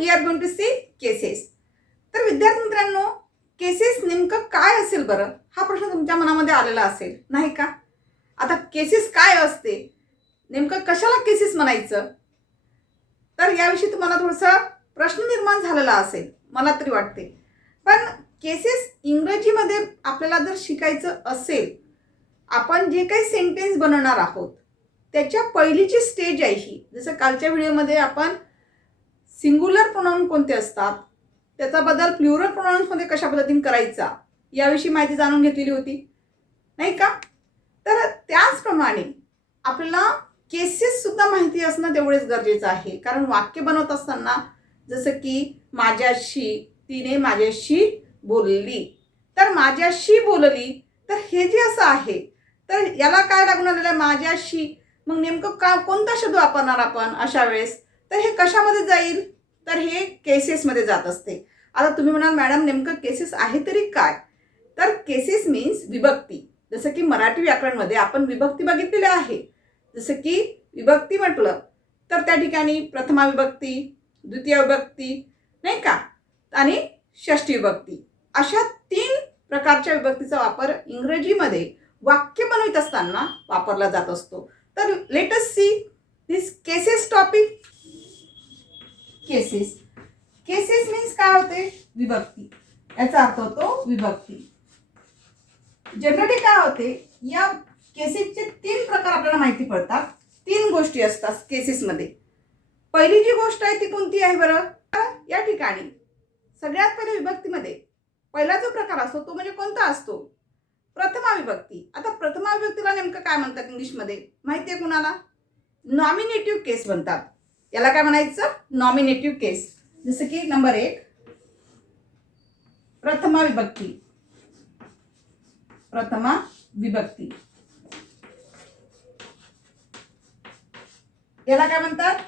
We are going to see cases. तर विद्यार्थी मित्रांनो, केसेस नेमकं काय असेल बरं, हा प्रश्न तुमच्या मनामध्ये आलेला असेल नाही का. आता केसेस काय असते, नेमकं कशाला केसेस म्हणायचं, तर याविषयी तुम्हाला थोडंसं प्रश्न निर्माण झालेला असेल मला तरी वाटते. पण केसेस इंग्रजीमध्ये आपल्याला जर शिकायचं असेल, आपण जे काही सेंटेन्स बनवणार आहोत त्याच्या पहिलीची स्टेज आहे ही. जसं कालच्या व्हिडिओमध्ये आपण सिंग्युलर प्रोनाउन कोणते असतात, त्याचा बदल प्लुरल प्रोनाउन्समध्ये कशा पद्धतीने करायचा याविषयी माहिती जाणून घेतलेली होती नाही का. तर त्याचप्रमाणे आपल्याला केसेस सुद्धा माहिती असणं तेवढेच गरजेचं आहे. कारण वाक्य बनवत असताना जसं की माझ्याशी, तिने माझ्याशी बोलली, तर माझ्याशी बोलली, तर हे जे असं आहे तर याला काय लागून आलेलं आहे माझ्याशी. मग नेमकं का कोणता शब्द वापरणार आपण अशा वेळेस, तर हे कशामध्ये जाईल, तर हे केसेसमध्ये जात असते. आता तुम्ही म्हणाल मॅडम नेमकं केसेस आहे तरी काय, तर केसेस मीन्स विभक्ती. जसं की मराठी व्याकरणमध्ये आपण विभक्ती बघितलेली आहे. जसं की विभक्ती म्हटलं तर त्या ठिकाणी प्रथमा विभक्ती, द्वितीय विभक्ती नाही का, आणि षष्ठी विभक्ती, अशा 3 प्रकारच्या विभक्तीचा वापर इंग्रजीमध्ये वाक्य बनवत असताना वापरला जात असतो. तर let us see this cases topic. Cases cases means काय होते, विभक्ती. याचा अर्थ होतो विभक्ती. जनरली काय होते, या केसेसचे 3 प्रकार आपल्याला माहिती पडतात. 3 गोष्टी असतात केसेसमध्ये. पहिली जी गोष्ट आहे ती कोणती आहे बरं, या ठिकाणी सगळ्यात पहिले विभक्तीमध्ये पहिला जो प्रकार असतो तो म्हणजे कोणता असतो, प्रथमा विभक्ती. आता प्रथमा विभक्तीला नेमकं काय म्हणतात इंग्लिशमध्ये माहिती आहे कुणाला, नॉमिनेटिव्ह केस म्हणतात. याला काय म्हणायचं, नॉमिनेटिव्ह केस. जसं की नंबर 1 प्रथमा विभक्ती. प्रथमा विभक्ती याला काय म्हणतात,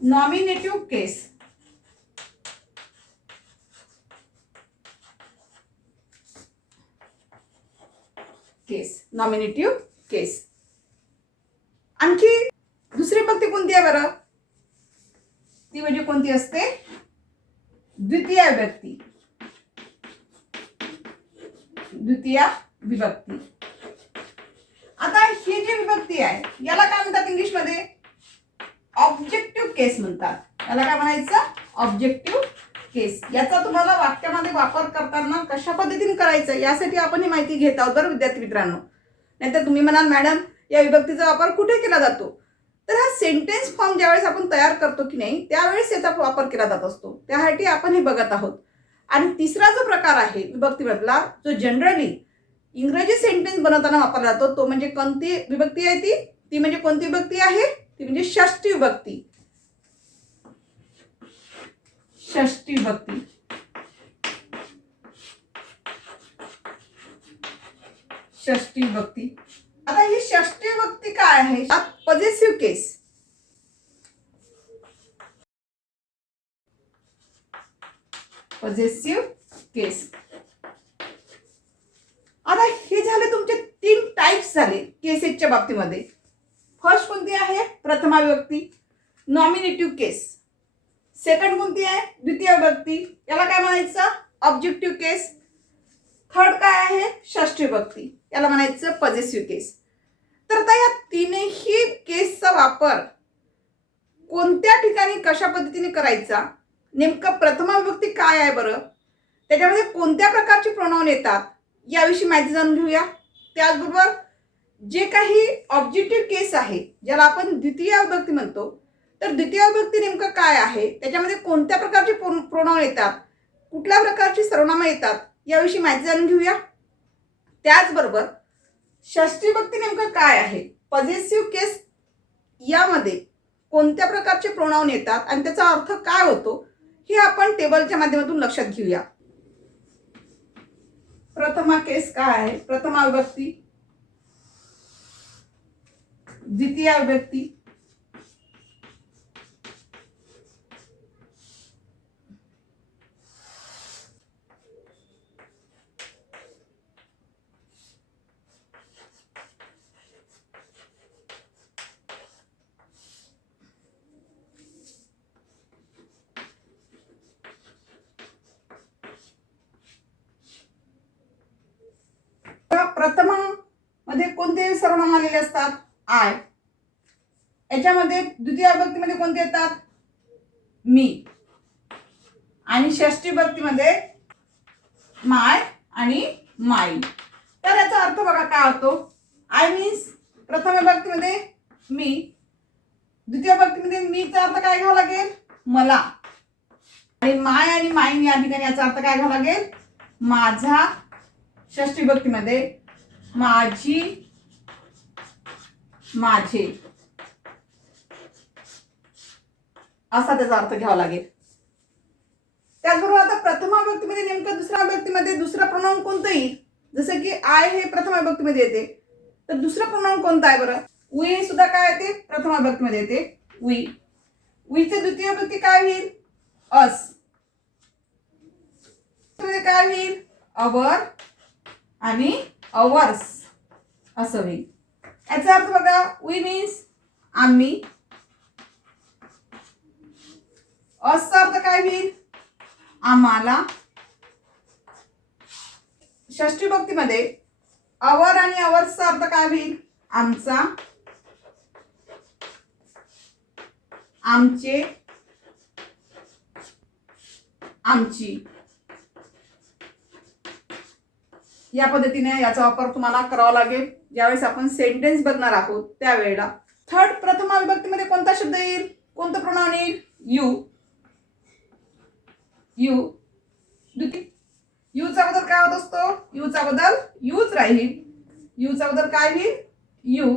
नॉमिनेटिव्ह केस. केस नॉमिनेटिव्ह केस. आणखी दुसरी विभक्ती कोणती आहे बरं, ती म्हणजे कोणती असते, द्वितीय विभक्ती. द्वितीय विभक्ती. आता ही जी विभक्ती आहे याला काय म्हणतात इंग्लिशमध्ये, ऑब्जेक्टिव्ह केस म्हणतात. याला काय म्हणायचं, ऑब्जेक्टिव्ह केस. याचा तुम्हाला वाक्यामध्ये वापर करताना कशा पद्धतीने करायचं यासाठी आपण ही माहिती घेत आहोत बरं विद्यार्थी मित्रांनो. नाहीतर तुम्ही म्हणाल मॅडम या विभक्तीचा वापर कुठे केला जातो, तर हा सेंटेन्स फॉर्म ज्यावेळेस आपण तयार करतो की नाही त्यावेळेस याचा वापर केला जात असतो. त्यासाठी आपण हे बघत आहोत. आणि तिसरा जो प्रकार आहे विभक्तीमधला, जो जनरली इंग्रजी सेंटेन्स बनवताना वापरला जातो, तो म्हणजे कोणती विभक्ती आहे, ती म्हणजे कोणती विभक्ती आहे, ती म्हणजे षष्ठी विभक्ती. षष्ठी विभक्ती. षष्ठी विभक्ती. आता ही षष्ठी विभक्ती काय आहे, पॉझेसिव्ह केस. पॉझेसिव्ह केस. आता हे झाले तुमचे 3 टाइप्स झाले केसेसच्या बाबतीमध्ये. फर्स्ट कोणती आहे, प्रथमा विभक्ती, नॉमिनेटिव्ह केस. सेकंड कोणती आहे, द्वितीय विभक्ती, याला काय म्हणायचं, ऑब्जेक्टिव्ह केस. थर्ड काय आहे, षष्ठी विभक्ती, याला म्हणायचं पॉझेसिव्ह केस. तर आता या तीनही केसचा वापर कोणत्या ठिकाणी कशा पद्धतीने करायचा, नेमकं प्रथमा विभक्ती काय आहे बरं, त्याच्यामध्ये कोणत्या प्रकारचे प्रोनाउन येतात याविषयी माहिती जाणून घेऊया. त्याचबरोबर जे काही ऑब्जेक्टिव्ह केस आहे ज्याला आपण द्वितीय विभक्ती म्हणतो, तर द्वितीय विभक्ती नेमकं काय आहे, त्याच्यामध्ये कोणत्या प्रकारचे प्रोनाउन येतात, कुठल्या प्रकारची सर्वनामं येतात याविषयी माहिती जाणून घेऊया. त्याचबरोबर षष्ठी विभक्ती नेमकं काय आहे, पॉझेसिव्ह केस यामध्ये कोणत्या प्रकारचे प्रोनाउन येतात आणि त्याचा अर्थ काय होतो हे आपण टेबलच्या माध्यमातून लक्षात घेऊया. प्रथमा केस काय आहे, प्रथमा विभक्ती, द्वितीय विभक्ती, प्रथमा मध्ये कोणते सर्वनाम आलेले असतात? आय. याच्यामध्ये द्वितीय विभक्तीमध्ये कोणते येतात? मी. आणि षष्ठी विभक्तीमध्ये माय आणि माई. तर याचा अर्थ बघा काय होतो. आय मीन्स प्रथम विभक्तीमध्ये मी, द्वितीय विभक्तीमध्ये मीचा अर्थ काय घ्यावा लागेल? मला. आणि माय आणि माईन या ठिकाणी याचा अर्थ काय घ्यावा लागेल? माझा. षष्ठी विभक्तीमध्ये माझी, माझे असा त्याचा अर्थ घ्यावा लागेल. त्याचबरोबर आता प्रथमा विभक्तीमध्ये नेमकं दुसऱ्या विभक्तीमध्ये दुसरा प्रोनाउन कोणतं येईल? जसं की आय हे प्रथमा विभक्तीमध्ये येते, तर दुसरा प्रोनाउन कोणता आहे बरं? वी हे सुद्धा काय येते? प्रथमा विभक्तीमध्ये येते. वी. वीचे द्वितीय विभक्ती काय होईल? अस. काय होईल? अवर आणि अवर्स असं होईल. याचा अर्थ बघा, वी मीन्स आम्ही. असचा अर्थ काय होईल? आम्हाला. षष्ठी विभक्तीमध्ये अवर आणि अवर्सचा अर्थ काय होईल? आमचा, आमचे, आमची. या पद्धतीने याचा वापर तुम्हाला करावा लागेल ज्यावेळेस आपण सेंटेन्स बघणार आहोत त्यावेळेला. थर्ड, प्रथमा विभक्तीमध्ये कोणता शब्द येईल? कोणतं प्रोनाउन येईल? यू. यू. द्वितीय यूचा बदल काय होत असतो? यूचा बदल यूच राहील. यूचा बदल काय होईल? यू.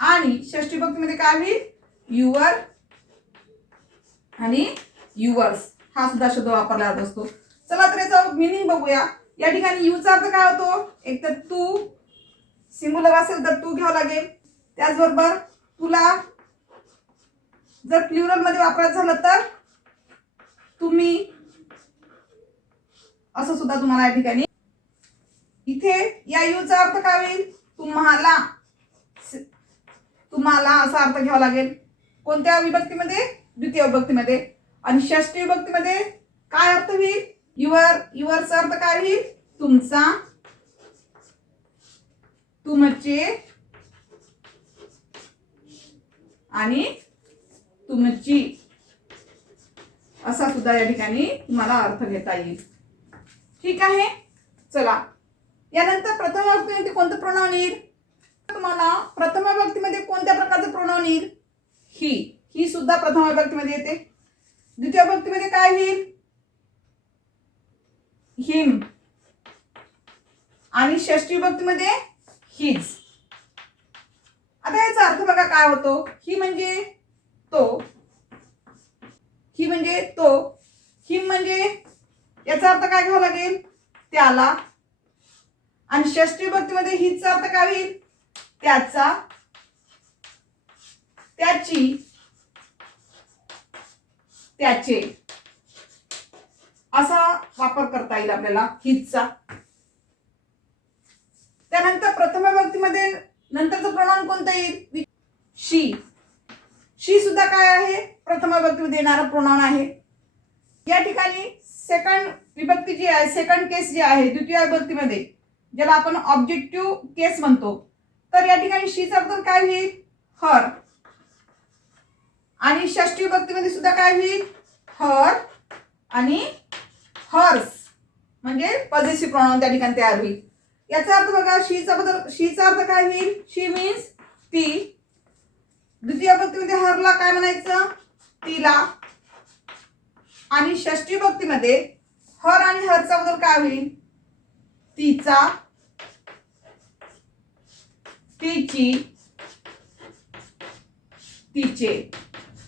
आणि षष्ठी विभक्तीमध्ये काय होईल? युअर आणि युअर्स हा सुद्धा शब्द वापरला जात असतो. चला तर याचा मिनिंग बघूया. या ठिकाणी यूचा अर्थ काय होतो? एक तर तू, सिंगुलर असेल तर तू घ्यावं लागेल. त्याचबरोबर तुला जर प्लुरल मध्ये वापरायचं झालं तर तुम्ही असं सुद्धा तुम्हाला या ठिकाणी. इथे या यूचा अर्थ काय होईल? तुम्हाला, तुम्हाला असा अर्थ घ्यावा लागेल. कोणत्या विभक्तीमध्ये? द्वितीय विभक्तीमध्ये. आणि षष्ठी विभक्तीमध्ये काय अर्थ होईल? युअर. युअरचा अर्थ काय होईल? तुमचा, तुमचे आणि तुमची असा सुद्धा या ठिकाणी तुम्हाला अर्थ घेता येईल. ठीक आहे. चला यानंतर प्रथम विभक्तीमध्ये कोणतं प्रोनाउन येईल? तुम्हाला प्रथम विभक्तीमध्ये कोणत्या प्रकारचं प्रोनाउन येईल? ही. ही सुद्धा प्रथम विभक्तीमध्ये येते. द्वितीय विभक्तीमध्ये काय होईल? हिम. आणि षष्ठी विभक्तीमध्ये हिज. आता याचा अर्थ बघा काय होतो. ही म्हणजे तो, ही म्हणजे तो, हिम म्हणजे याचा अर्थ काय घ्यावा लागेल? त्याला. आणि षष्ठी विभक्तीमध्ये हिजचा अर्थ काय होईल? त्याचा, त्याची, त्याचे असा वापर करता येईल आपल्याला हिजचा. त्यानंतर प्रथम विभक्तीमध्ये नंतरचं प्रोनाउन कोणतं येईल? शी. शी सुद्धा काय आहे? प्रथम विभक्तीमध्ये येणारा प्रोनाउन आहे. या ठिकाणी सेकंड विभक्ती जी आहे, सेकंड केस जी आहे द्वितीय विभक्तीमध्ये, ज्याला आपण ऑब्जेक्टिव्ह केस म्हणतो, तर या ठिकाणी शीचा बद्दल काय होईल? हर. आणि षष्ठी विभक्तीमध्ये सुद्धा काय होईल? हर आणि हर्स म्हणजे पॉझिटिव्ह प्रोनाउन त्या ठिकाणी तयार होईल. याचा अर्थ बघा, शीचा बद्दल शीचा अर्थ काय होईल? शी मीन्स ती. द्वितीय विभक्तीमध्ये हरला काय म्हणायचं? तिला. आणि षष्ठी विभक्तीमध्ये हर आणि हरचा बदल काय होईल? तिचा, तिची, तिचे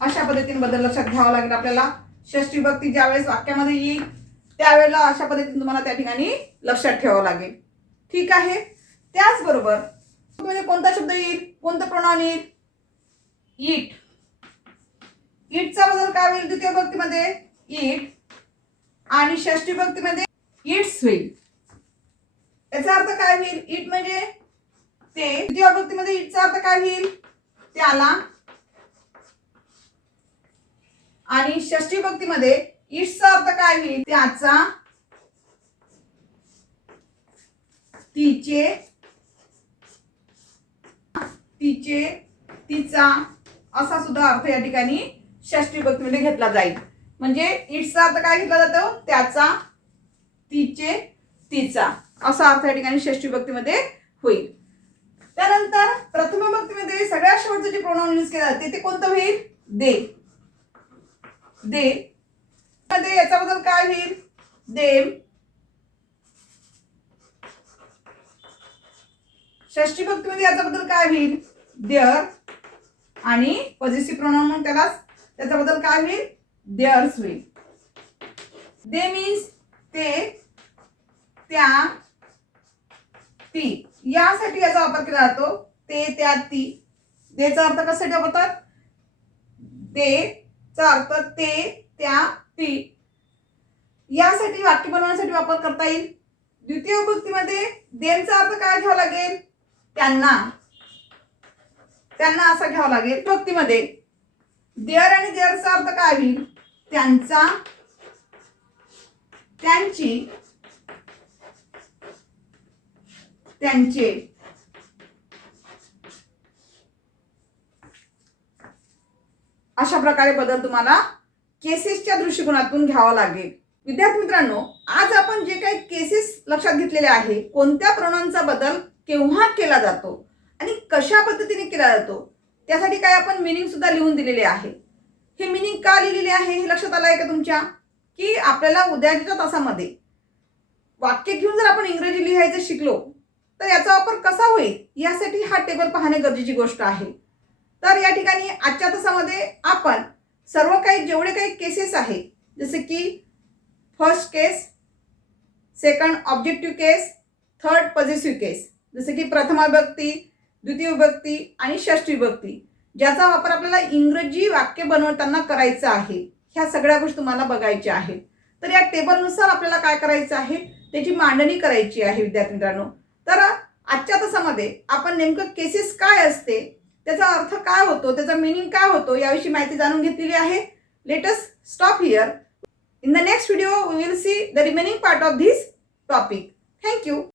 अशा पद्धतीने बदल लक्षात घ्यावा लागेल आपल्याला. षष्ठी विभक्ती ज्यावेळेस वाक्यामध्ये येईल त्यावेळेला अशा पद्धतीने तुम्हाला त्या ठिकाणी लक्षात ठेवावं लागेल. ठीक आहे. त्याचबरोबर म्हणजे कोणता शब्द येईल? कोणतं प्रोनाउन येईल? इट. इटचा बदल काय होईल द्वितीय विभक्तीमध्ये? इट. आणि षष्ठी विभक्तीमध्ये इट्स होईल. याचा अर्थ काय होईल? इट म्हणजे ते. द्वितीय विभक्तीमध्ये इटचा अर्थ काय होईल? त्याला. आणि षष्ठी विभक्तीमध्ये इट्सचा अर्थ काय होईल? त्याचा, तिचे तिचे, तिचा असा सुद्धा अर्थ या ठिकाणी षष्ठी विभक्तीमध्ये घेतला जाईल. म्हणजे इट्सचा अर्थ काय घेतला जातो? त्याचा, तिचे, तिचा असा अर्थ या ठिकाणी षष्ठी विभक्तीमध्ये होईल. त्यानंतर प्रथम विभक्तीमध्ये सगळ्यात शेवटचं जे प्रोनाउन यूज केलं जाते ते कोणतं होईल? दे. दे मध्ये याचा बदल काय होईल? देम. षष्ठी विभक्तीमध्ये याचा बदल काय होईल? देअर. आणि पॉझिटिव्ह प्रोनाउन म्हणून त्याचा बदल काय होईल? देअर्स होईल. दे मीन्स ते, त्या, ती यासाठी याचा वापर केला जातो. ते, त्या, ती. देचा अर्थ कशासाठी वापरतात? देचा अर्थ ते, त्या, ती यासाठी वाक्य बनवण्यासाठी वापर करता येईल. द्वितीय विभक्तीमध्ये देमचा अर्थ काय घ्यावा लागेल? त्यांना. त्यांना असा घ्यावा लागेल. विभक्तीमध्ये देअर आणि देअरचा अर्थ काय होईल? त्यांचा, त्यांची, त्यांचे. अशा प्रकारे बदल तुम्हाला केसेसच्या दृष्टिकोनातून घ्यावा लागेल. विद्यार्थी मित्रांनो, आज आपण जे काही केसेस लक्षात घेतलेले आहे, कोणत्या प्रोनाउनचा बदल केव्हा केला जातो आणि कशा पद्धतीने केला जातो, त्यासाठी काय आपण मीनिंग सुद्धा लिहून दिलेले आहे. हे मीनिंग का लिहिलेले आहे हे लक्षात आलं आहे का तुमच्या? की आपल्याला उद्याच्या तासामध्ये वाक्य घेऊन जर आपण इंग्रजी लिहायचं शिकलो तर याचा वापर कसा होईल यासाठी हा टेबल पाहणे गरजेची गोष्ट आहे. तर या ठिकाणी आजच्या तासामध्ये आपण सर्व काही जेवढे काही केसेस आहे, जसे की फर्स्ट केस, सेकंड ऑब्जेक्टिव्ह केस, थर्ड पॉझिटिव्ह केस, जसे की प्रथम विभक्ती, द्वितीय विभक्ती आणि षष्ठी विभक्ती, ज्याचा वापर आपल्याला इंग्रजी वाक्य बनवताना करायचा आहे, ह्या सगळ्या गोष्टी तुम्हाला बघायच्या आहेत. तर या टेबलनुसार आपल्याला काय करायचं आहे त्याची मांडणी करायची आहे विद्यार्थी मित्रांनो. तर आजच्या तासामध्ये आपण नेमकं केसेस काय असते, त्याचा अर्थ काय होतो, त्याचा मीनिंग काय होतो याविषयी माहिती जाणून घेतलेली आहे. Let us stop here. In the next video, we will see the remaining part of this topic. Thank you.